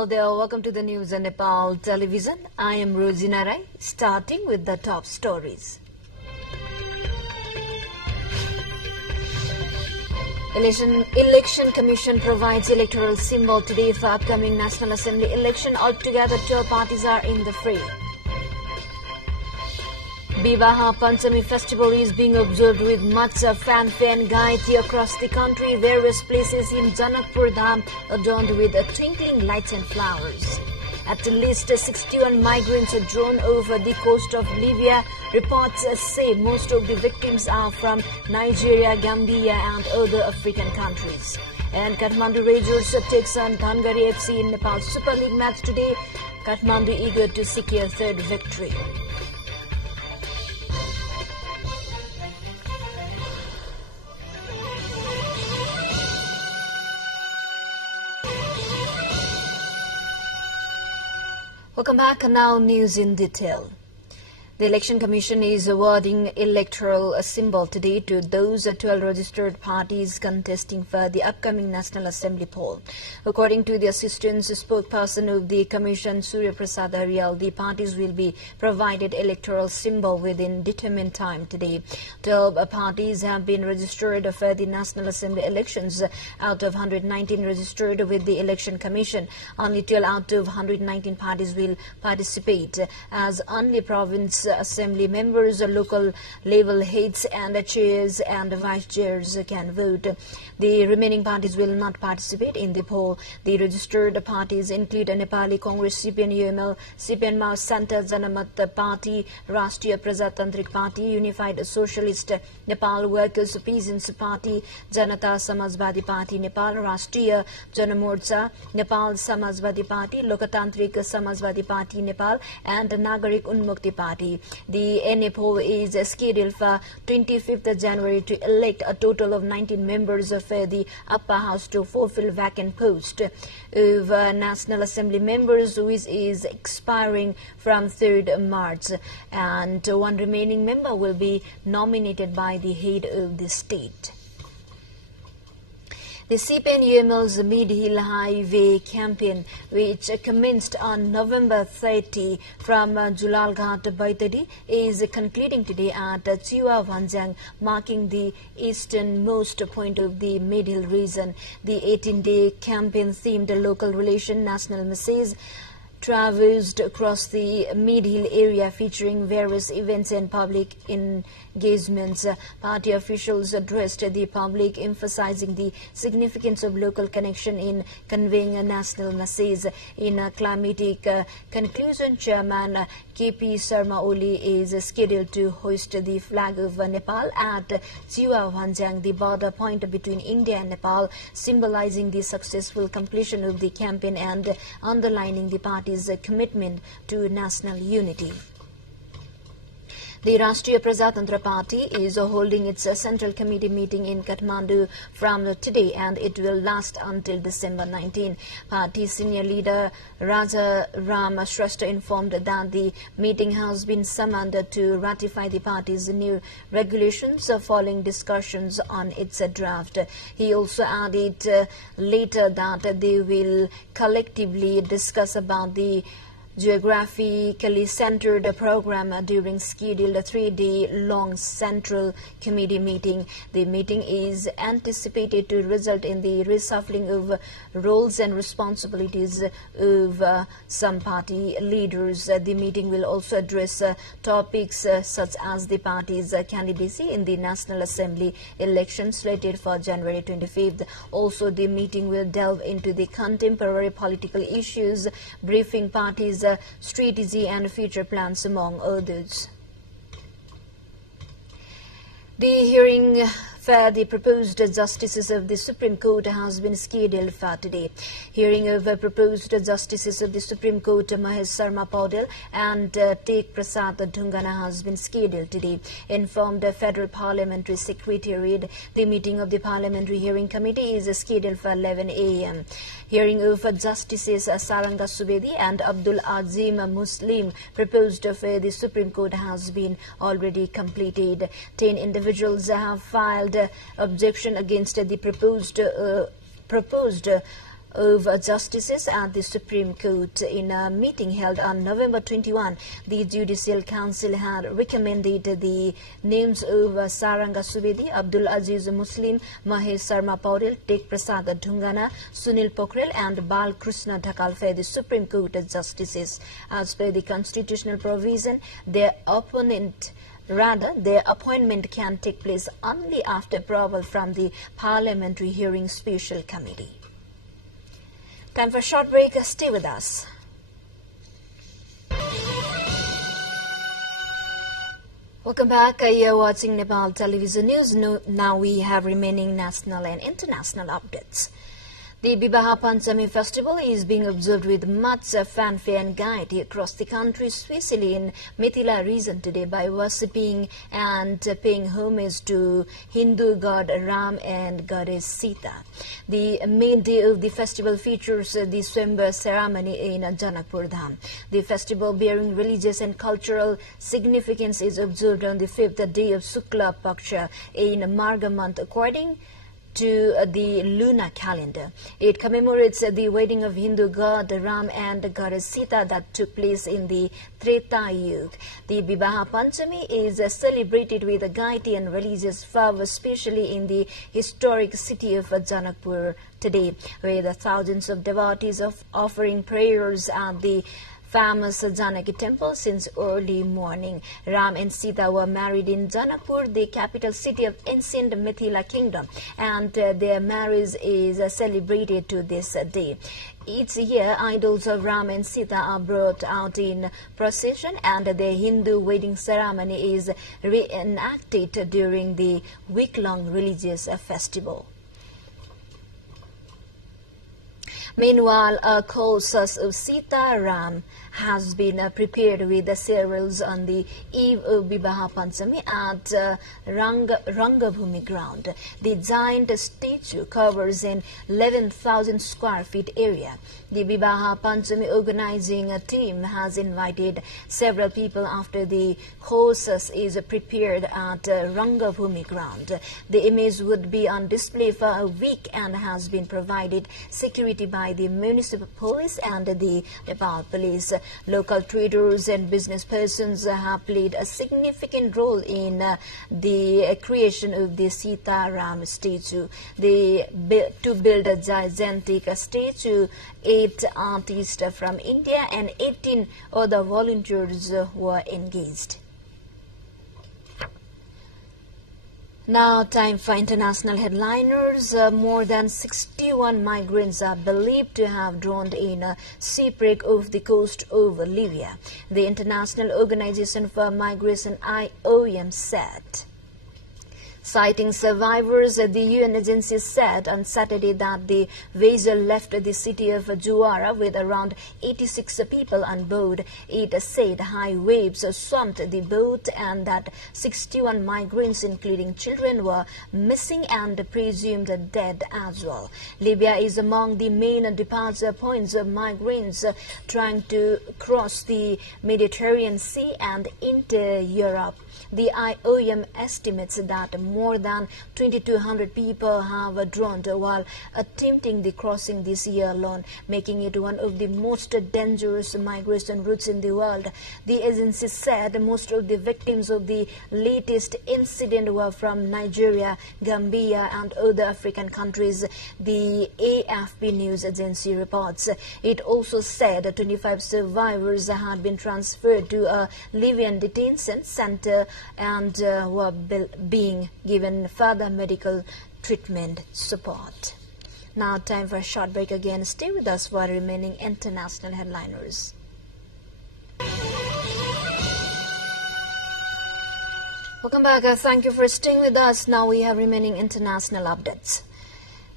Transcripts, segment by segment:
Hello there, welcome to the news on Nepal television. I am Rosina Rai, starting with the top stories. Election Commission provides electoral symbol today for upcoming National Assembly election. Altogether, 12 parties are in the fray. Bivaha Panchami festival is being observed with much fanfare and gaiety across the country. Various places in Janakpur Dham adorned with twinkling lights and flowers. At least 61 migrants are drawn over the coast of Libya. Reports say most of the victims are from Nigeria, Gambia and other African countries. And Kathmandu Rangers takes on Dhangari FC in Nepal Super League match today. Kathmandu eager to secure third victory. Welcome back. Now news in detail. The Election Commission is awarding electoral symbol today to those 12 registered parties contesting for the upcoming National Assembly poll. According to the assistant spokesperson of the Commission, Surya Prasad Arial, the parties will be provided electoral symbol within determined time today. 12 parties have been registered for the National Assembly elections out of 119 registered with the Election Commission. Only 12 out of 119 parties will participate, as only province assembly members, local level heads and chairs and vice chairs can vote. The remaining parties will not participate in the poll. The registered parties include Nepali Congress, CPN UML, CPN Mao Santa Janamat Party, Rashtriya Prajatantrik Party, Unified Socialist Nepal Workers Peasants Party, Janata Samajwadi Party Nepal, Rashtriya Janamorcha, Nepal Samajwadi Party, Lokatantrik Samajwadi Party Nepal and Nagarik Unmukti Party. The NA poll is scheduled for 25th January to elect a total of 19 members of the upper house to fulfill vacant post of National Assembly members, which is expiring from 3rd March, and one remaining member will be nominated by the head of the state. The CPN UML's Midhill Highway campaign, which commenced on November 30 from Julalghat Baitadi, is concluding today at Chiwa Vanjang, marking the easternmost point of the Midhill region. The 18-day campaign-themed local relation national message traversed across the Midhill area, featuring various events and public engagements. Party officials addressed the public, emphasizing the significance of local connection in conveying a national message. In a climatic conclusion, Chairman KP Sharma Oli is scheduled to hoist the flag of Nepal at Chiwa Vanjang, the border point between India and Nepal, symbolizing the successful completion of the campaign and underlining the party's commitment to national unity. The Rashtriya Prajatantra Party is holding its Central Committee meeting in Kathmandu from today, and it will last until December 19. Party senior leader Raja Ram Shrestha informed that the meeting has been summoned to ratify the party's new regulations following discussions on its draft. He also added later that they will collectively discuss about the geographically centered program during scheduled 3-day-long Central Committee meeting. The meeting is anticipated to result in the reshuffling of roles and responsibilities of some party leaders. The meeting will also address topics such as the party's candidacy in the National Assembly election slated for January 25th. Also, the meeting will delve into the contemporary political issues, briefing parties' strategy and future plans, among others. The hearing for the proposed justices of the Supreme Court has been scheduled for today. Hearing of proposed justices of the Supreme Court, Mahesh Sharma Paudel and Tek Prasad Dhungana, has been scheduled today, informed the Federal Parliamentary Secretariat. The meeting of the Parliamentary Hearing Committee is scheduled for 11 a.m. Hearing of Justices Saranga Subedi and Abdul Azim Muslim proposed for the Supreme Court has been already completed. 10 individuals have filed objection against the proposed of justices at the Supreme Court. In a meeting held on November 21, the Judicial Council had recommended the names of Saranga Subedi, Abdul Aziz Muslim, Mahesh Sharma Paudel, Tek Prasad Dhungana, Sunil Pokhrel and Bal Krishna Dhakal for the Supreme Court justices. As per the constitutional provision, their appointment can take place only after approval from the Parliamentary Hearing Special Committee. Time for a short break. Stay with us. Welcome back. You're watching Nepal Television News. Now we have remaining national and international updates. The Bibaha Panchami festival is being observed with much fanfare and gaiety across the country, especially in Midhill region today, by worshipping and paying homage to Hindu god Ram and goddess Sita. The main day of the festival features the Swayamvar ceremony in Janakpur Dham. The festival, bearing religious and cultural significance, is observed on the 5th day of Shukla Paksha in Marga month, according to the lunar calendar. It commemorates the wedding of Hindu god Ram and goddess Sita that took place in the Treta Yuga. The Bibaha Panchami is celebrated with gaiety and religious fervor, especially in the historic city of Janakpur today, where thousands of devotees are offering prayers at the famous Janaki temple since early morning. Ram and Sita were married in Janakpur, the capital city of ancient Midhill kingdom, and their marriage is celebrated to this day. Each year, idols of Ram and Sita are brought out in procession, and the Hindu wedding ceremony is reenacted during the week-long religious festival. Meanwhile, a course of Sita Ram has been prepared with the cereals on the eve of Bibaha Panchami at Rangabhumi ground. The giant statue covers an 11,000 square feet area. The Bibaha Panchami organizing team has invited several people after the course is prepared at Rangabhumi ground. The image would be on display for a week and has been provided security by the municipal police and the Nepal police. Local traders and business persons have played a significant role in the creation of the Sita Ram statue. To build a gigantic statue, 8 artists from India and 18 other volunteers were engaged. Now, time for international headliners. More than 61 migrants are believed to have drowned in a shipwreck off the coast of Libya. The International Organization for Migration, IOM, said. Citing survivors, the UN agency said on Saturday that the vessel left the city of Juara with around 86 people on board. It said high waves swamped the boat and that 61 migrants, including children, were missing and presumed dead as well. Libya is among the main departure points of migrants trying to cross the Mediterranean Sea and into Europe. The IOM estimates that more than 2,200 people have drowned while attempting the crossing this year alone, making it one of the most dangerous migration routes in the world. The agency said most of the victims of the latest incident were from Nigeria, Gambia and other African countries, the AFP news agency reports. It also said 25 survivors had been transferred to a Libyan detention center and were being given further medical treatment support. Now, time for a short break again. Stay with us for remaining international headliners. Welcome back. Thank you for staying with us. Now we have remaining international updates.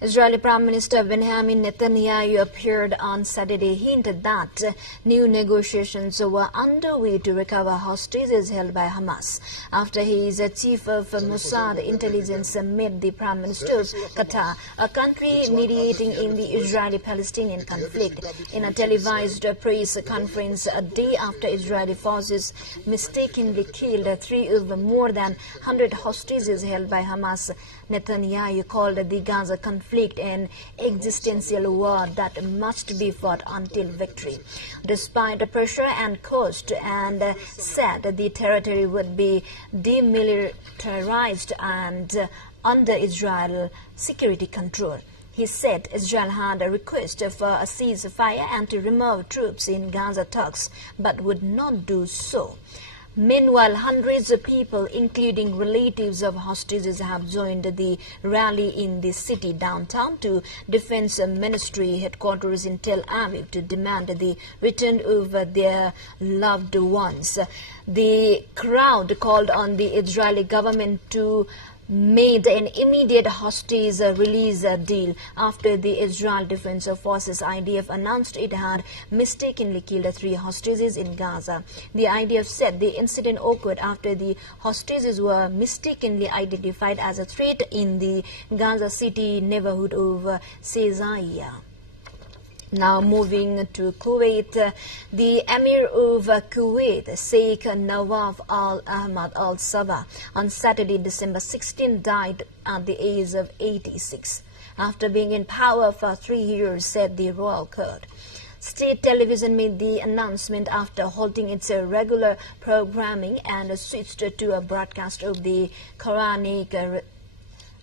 Israeli Prime Minister Benjamin Netanyahu appeared on Saturday, hinted that new negotiations were underway to recover hostages held by Hamas after his chief of Mossad intelligence met the Prime Minister of Qatar, a country mediating in the Israeli-Palestinian conflict. In a televised press conference a day after Israeli forces mistakenly killed 3 of more than 100 hostages held by Hamas, Netanyahu called the Gaza conflict an existential war that must be fought until victory. Despite the pressure and cost, and said the territory would be demilitarized and under Israel security control. He said Israel had a request for a ceasefire and to remove troops in Gaza talks, but would not do so. Meanwhile, hundreds of people, including relatives of hostages, have joined the rally in the city downtown to Defense Ministry headquarters in Tel Aviv to demand the return of their loved ones. The crowd called on the Israeli government to made an immediate hostage release deal after the Israel Defense Forces IDF announced it had mistakenly killed 3 hostages in Gaza. The IDF said the incident occurred after the hostages were mistakenly identified as a threat in the Gaza City neighborhood of Caesarea. Now moving to Kuwait, the Emir of Kuwait, Sheikh Nawaf Al Ahmad Al Sabah, on Saturday, December 16, died at the age of 86 after being in power for 3 years, said the royal court. State television made the announcement after halting its regular programming and switched to a broadcast of the Quranic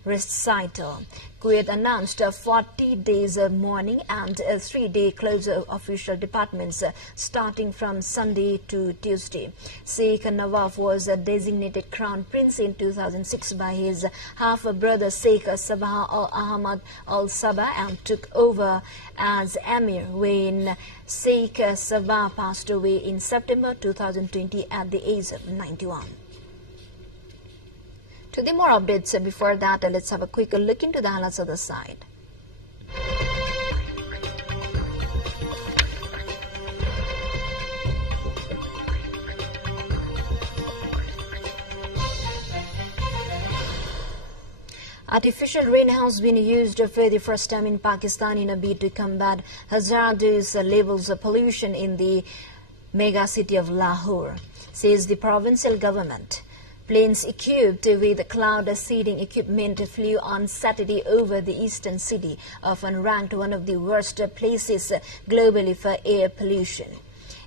recital. Kuwait announced 40 days mourning and a 3-day closure of official departments starting from Sunday to Tuesday. Sheikh Nawaf was designated crown prince in 2006 by his half-brother Sheikh Sabah Al Ahmad Al Sabah and took over as emir when Sheikh Sabah passed away in September 2020 at the age of 91. To the more updates, before that, let's have a quick look into the highlights of the side. Artificial rain has been used for the first time in Pakistan in a bid to combat hazardous levels of pollution in the mega city of Lahore, says the provincial government. Planes equipped with cloud seeding equipment flew on Saturday over the eastern city, often ranked one of the worst places globally for air pollution.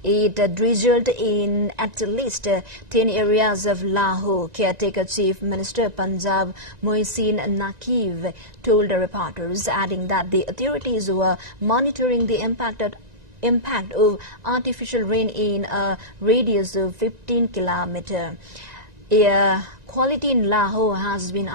It drizzled in at least 10 areas of Lahore, caretaker Chief Minister Punjab Mohsin Naqvi told the reporters, adding that the authorities were monitoring the impact of artificial rain in a radius of 15 kilometers. Air quality in Lahore has been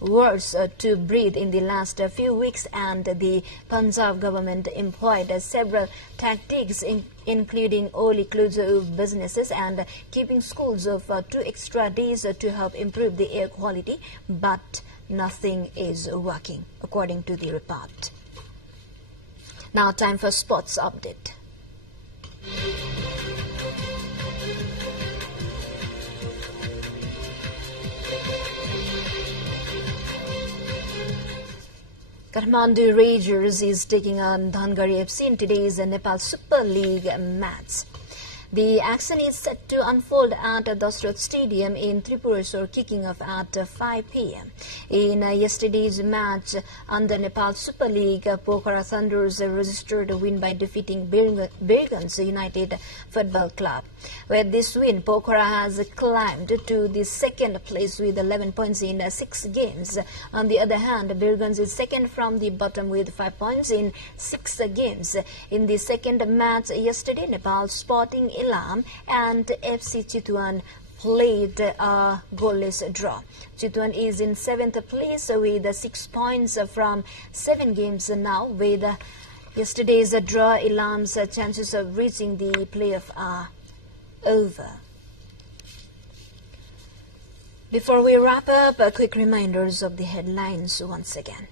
worse to breathe in the last few weeks, and the Punjab government employed several tactics including early closure of businesses and keeping schools for 2 extra days to help improve the air quality, but nothing is working, according to the report. Now time for sports update. Kathmandu Rangers is taking on Dhangari FC in today's Nepal Super League match. The action is set to unfold at Dasrath Stadium in Tripurasur, kicking off at 5 p.m. In yesterday's match under Nepal Super League, Pokhara Thunders registered a win by defeating Birgans United Football Club. With this win, Pokhara has climbed to the second place with 11 points in 6 games. On the other hand, Birgans is second from the bottom with 5 points in 6 games. In the second match yesterday, Nepal Sporting Ilam and FC Chitwan played a goalless draw. Chitwan is in 7th place with 6 points from 7 games now. With yesterday's draw, Ilam's chances of reaching the playoff are over. Before we wrap up, quick reminders of the headlines once again.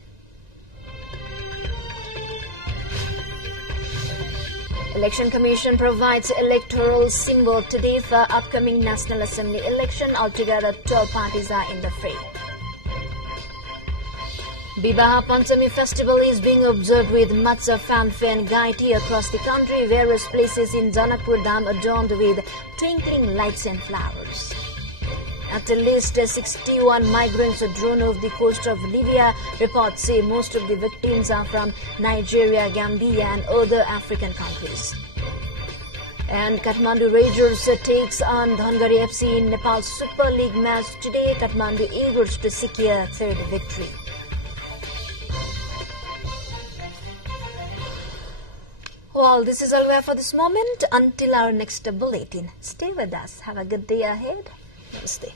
Election Commission provides electoral symbol today for upcoming National Assembly election. Altogether, 12 parties are in the fray. Bibaha Panchami festival is being observed with much fanfare and gaiety across the country. Various places in Janakpur Dham adorned with twinkling lights and flowers. At least 61 migrants are drawn off the coast of Libya. Reports say most of the victims are from Nigeria, Gambia and other African countries. And Kathmandu Rangers takes on Dhangari FC in Nepal Super League match today. Kathmandu eager to secure third victory. Well, this is all we have for this moment. Until our next bulletin. Stay with us. Have a good day ahead. Namaste.